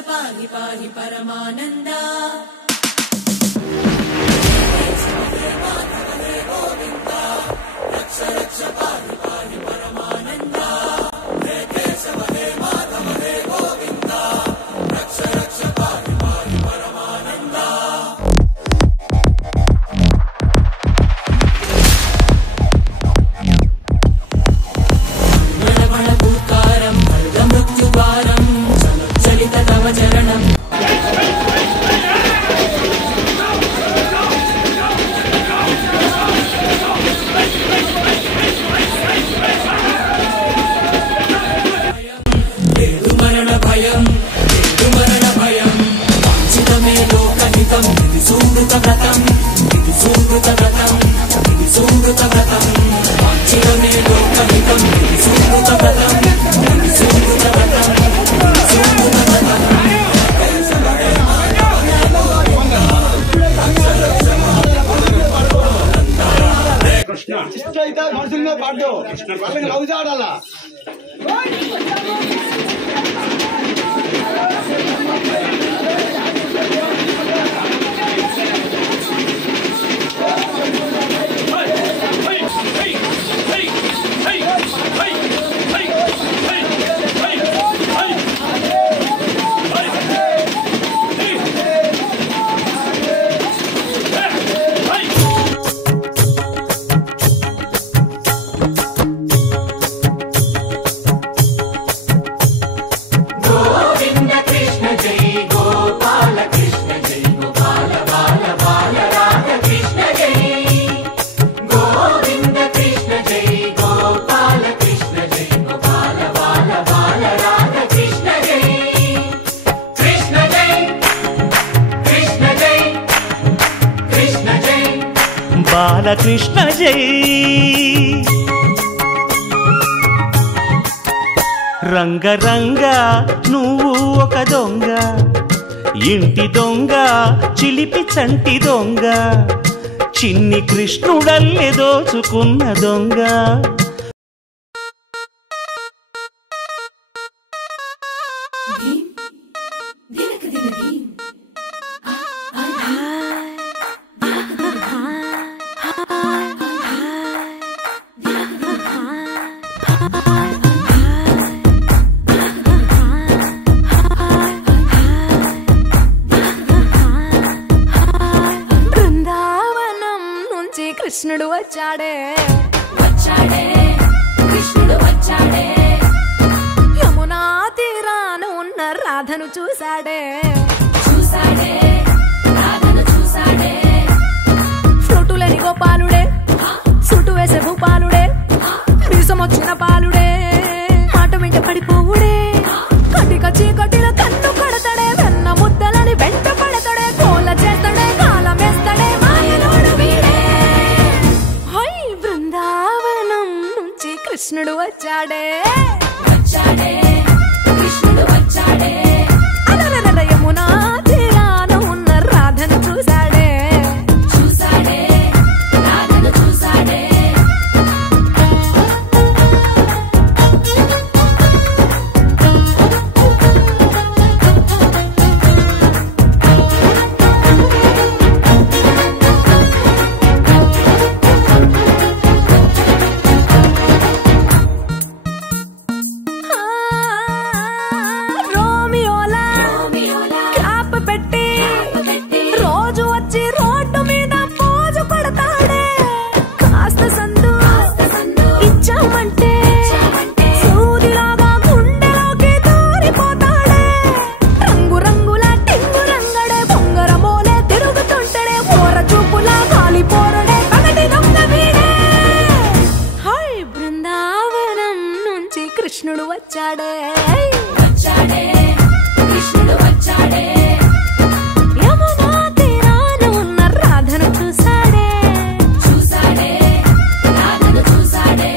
पाहि पाहि परमानन्दा रक्ष रक्ष पाहि पाहि परमानन्दा हे केशव हे माधव हे गोविन्दा रक्ष रक्ष पाहि पाहि परमानन्दा मणमणभूकारं मृत्युद्वारं चलित तव चरणम् మనుషులుగా పాడు వాళ్ళకి లవ్ చాడాలా బాలకృష్ణ జై రంగ రంగ నువ్వు ఒక దొంగ ఇంటి దొంగ చిలిపి చంటి దొంగ చిన్ని కృష్ణుడల్లె దోచుకున్న దొంగ కృష్ణుడు వచ్చాడే వచ్చాడే కృష్ణుడు వచ్చాడే యమునా తీరాన ఉన్న రాధను చూసాడే చూసాడే రాధను చూసాడే ఫ్రూటులని గోపాలుడే సుటు వేసే భూపాలుడే మీసం వచ్చిన పాలుడే మాట వెంట పడిపోవుడే కటిక చీకటిల కన్ను కడతాడే వెన్న ముద్దలని వెంట పడతాడే కోల చేస్తాడే కాలం వేస్తాడే మాయలోడు వీడే కృష్ణుడు వచ్చాడే వచ్చాడే కృష్ణుడు వచ్చాడే అలరల యమునా తీరాన ఉన్న రాధను చూసాడే చూసాడే రాధను చూసాడే కృష్ణుడు వచ్చాడే వచ్చాడే కృష్ణుడు వచ్చాడే యమునా తీరాన ఉన్న రాధను చూసాడే చూసాడే రాధను చూసాడే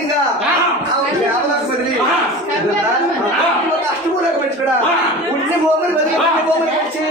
ఇంకా కేవలం బదిలీ అష్టమూలకు పెట్టుకుడా ఉన్ని బొమ్మలు బదిలీ ఉన్ని బొమ్మలు పెట్టి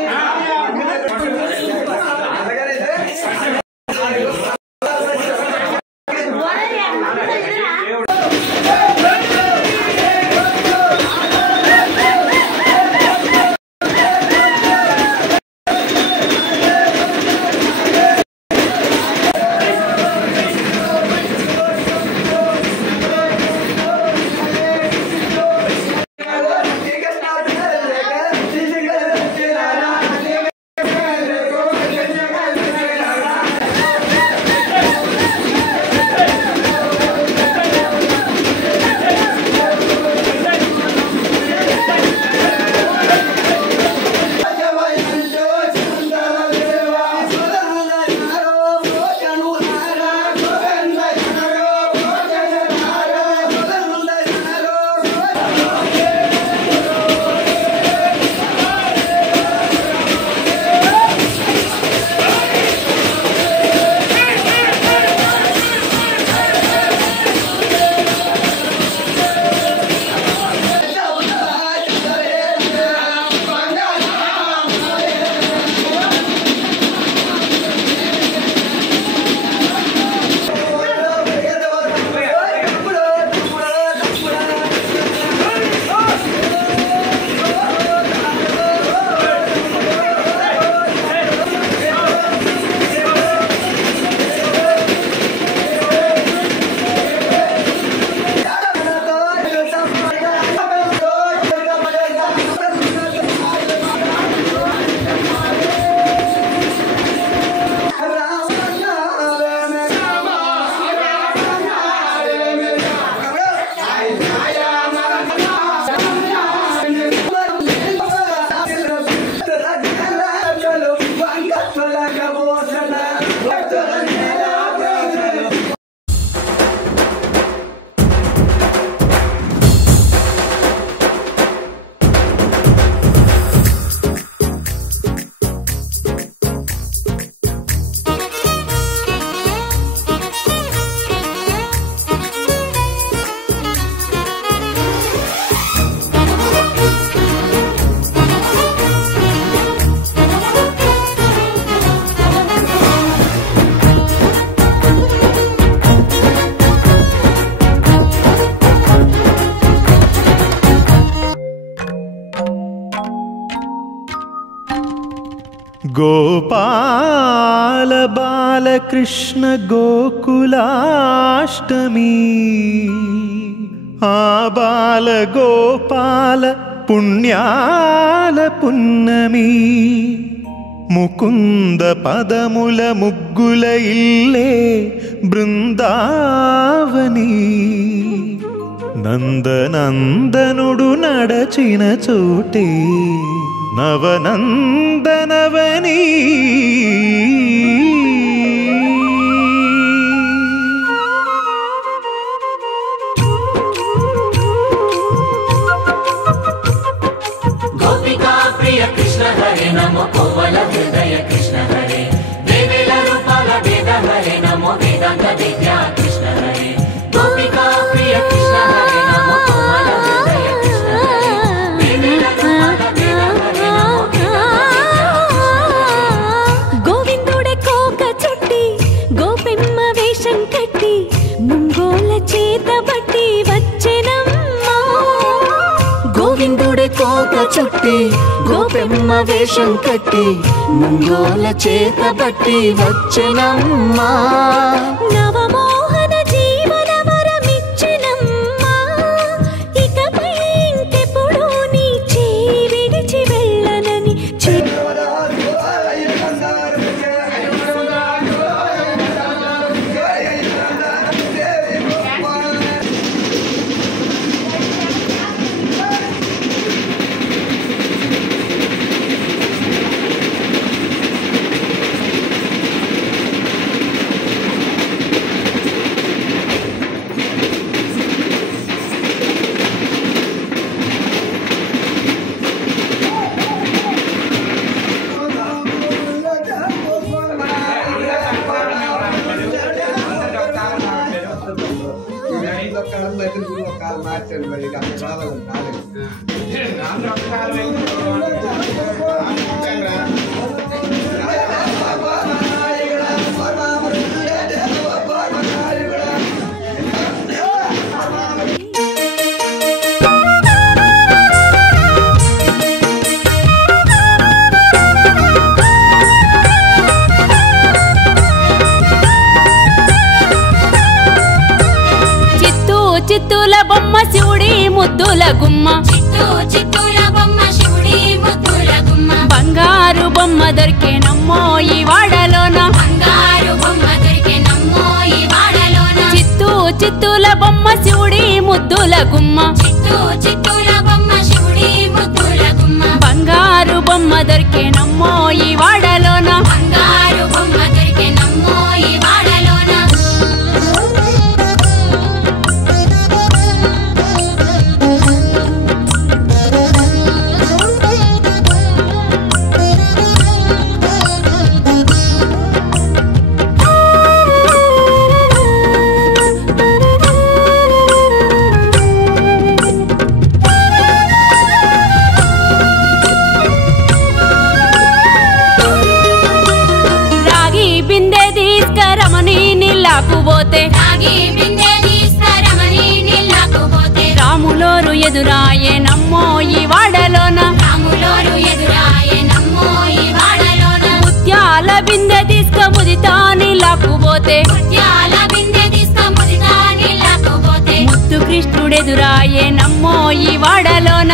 గోపాల బాలకృష్ణ గోకులాష్టమి ఆ బాల గోపాల పుణ్యాల పున్నమి ముకుంద పదముల ముగ్గుల ఇల్లే బృందావని నందనందనుడు నడచిన చోటే నవనందనవని గోపికా ప్రియ కృష్ణ హరే నమో కోవల హృదయ కృష్ణ హరే దేవేల రూపాల వేద హరే నమో వేదాంత విద్యా కృష్ణ హరే గోపికా ప్రియ కృష్ణ హరే నమో కోవల హృదయ కృష్ణ హరే దేవేల రూపాల వేద హరే నమో గోవిందుడే కోక చుట్టి గోపెమ్మ వేషం కట్టి ముంగోల చేత బట్టి వచ్చెనమ్మా గోవిందుడే కోక చుట్టి గోపెమ్మ వేషం కట్టి ముంగోల చేత బట్టి వచ్చెనమ్మా నవమోహన జీవన వరమిచ్చెనమ్మా ఇకపై ఇంకెప్పుడు నీ చేయి విడిచి వెళ్ళనని చిత్తూల బొమ్మ శివుడి ముద్దుల గుమ్మ చిత్తూల బొమ్మ శివుడి ముద్దుల గుమ్మ బంగారు బొమ్మ దొరికే నమ్మో ఈ వాడలోన బంగారు బొమ్మ దొరికే నమ్మో ఈ వాడలోన చిత్తూల బొమ్మ శివుడి ముద్దుల గుమ్మ చిత్తూల బొమ్మ శివుడి ముద్దుల గుమ్మ బంగారు బొమ్మ దొరికే నమ్మో ఈ వాడలోన బంగారు బొమ్మ దొరికే నమ్మో ఈ వాడలోన రాములోరు ఎదురాయే నమ్మో ఈ వాడలోన ముత్యాల బిందె తీసుక ముదితాని లాక్కుపోతే ముత్తు కృష్ణుడెదురాయే నమ్మో ఈ వాడలోన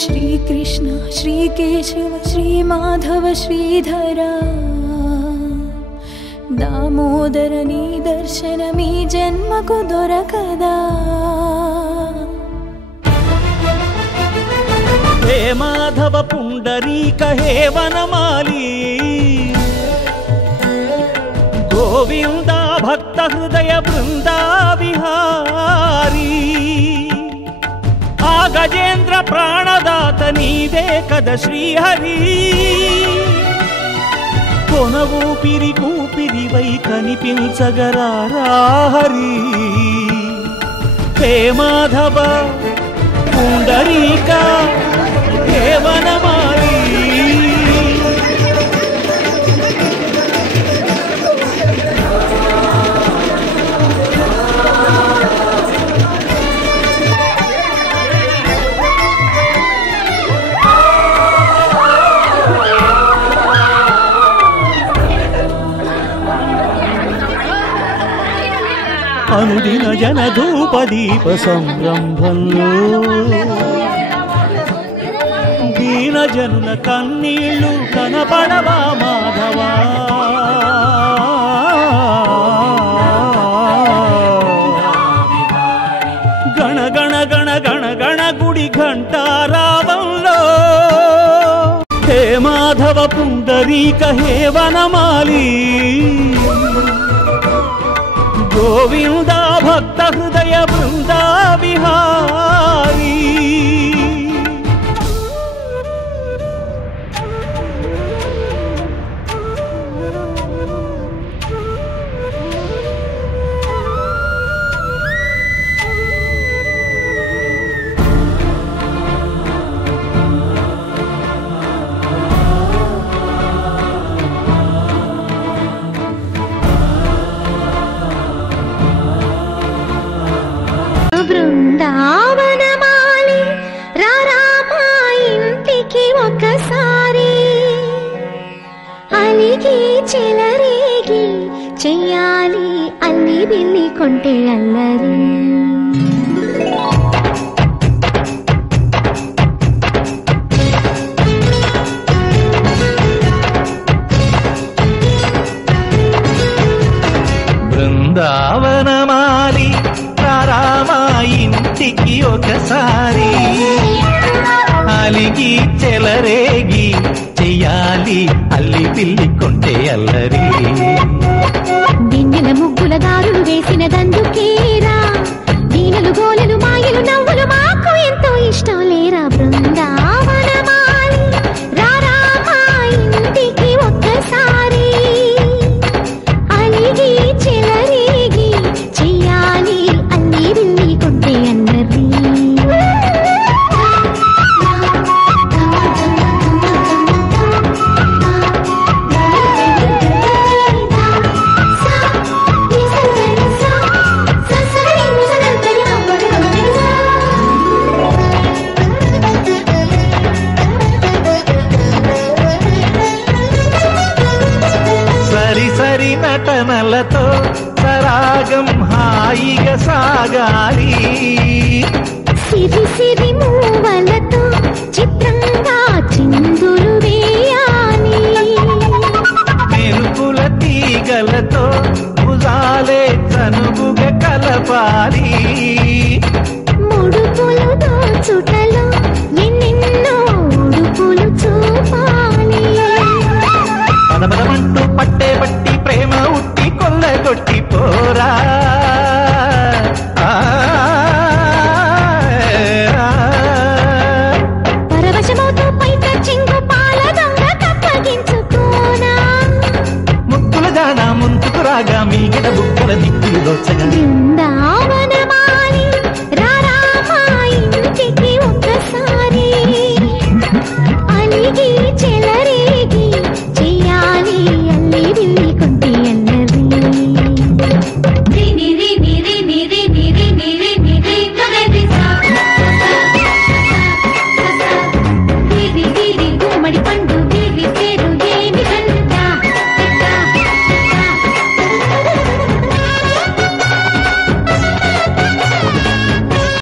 श्रीकृष्ण श्रीकेशव श्रीमाधव श्रीधरा दामोदर नी दर्शनमी जन्मकु दोरकदा हे माधव पुंडरीक हे वनमाली गोविंदा भक्त हृदय वृंदा विहारी आ गजेंद्र प्राणदात नीवे कद श्रीहरि कोन ऊपिरी कूपिरी वै कनिपिंचगरारा हरि हे माधव पुंडरीक हे वनमाली అనుదిన జన ధూప దీప సంరంభంలో దీన జనుల కన్నీళ్ళు కనపడవా మాధవా గణ గణ గణ గణ గణ గుడి ఘంటారావంలో హే మాధవ పుండరీక హే వనమాలి गोविंदा भक्त हृदय वृंदा विहारी అలిగి చెలరేగి చెయ్యాలి అల్లి బిల్లి కొంటే అల్లరి. బృందావనమాలి రామా ఇంటికి ఒకసారి అలిగి చెలరేగి చెయ్యాలి అల్లి పిల్లి కొంటే అల్లరి. వెన్నెల ముగ్గుల దారులు వేసిన దందుకేరా వీణలు గోలెలు మాయలు నవ్వులు మాకు ఎంతో ఇష్టం లేరా. బృందావనమాలి రామా ఇంటికి ఒక్కసారి అలిగి చెలరేగి చెయ్యాలి అల్లి బిల్లి కొంటే అల్లరి. సరి సరి నటనలతో సరాగం హాయిగా సాగాలి. సిరి సిరి మూవలతో చిత్రంగా చిందులు వేయాలి. మెరుపుల తీగలతో భుజాలే చనువుగా కలపాలి. ముడుపులు దోచుటలో ఎన్నెన్నో ఉడుపులు చూపాలి. పదమదమంటూ పట్టే బట్టి ప్రేమ ఉట్టి కొల్లగొట్టి పోరా. పరవశమవుతూ పైట చింగు పాల దొంగ కప్పగించుకోనా. ముక్కుల జాన ముందుకు రాగా మీగడ బుక్కల దిక్కులు దోచగా బృందావనమాలి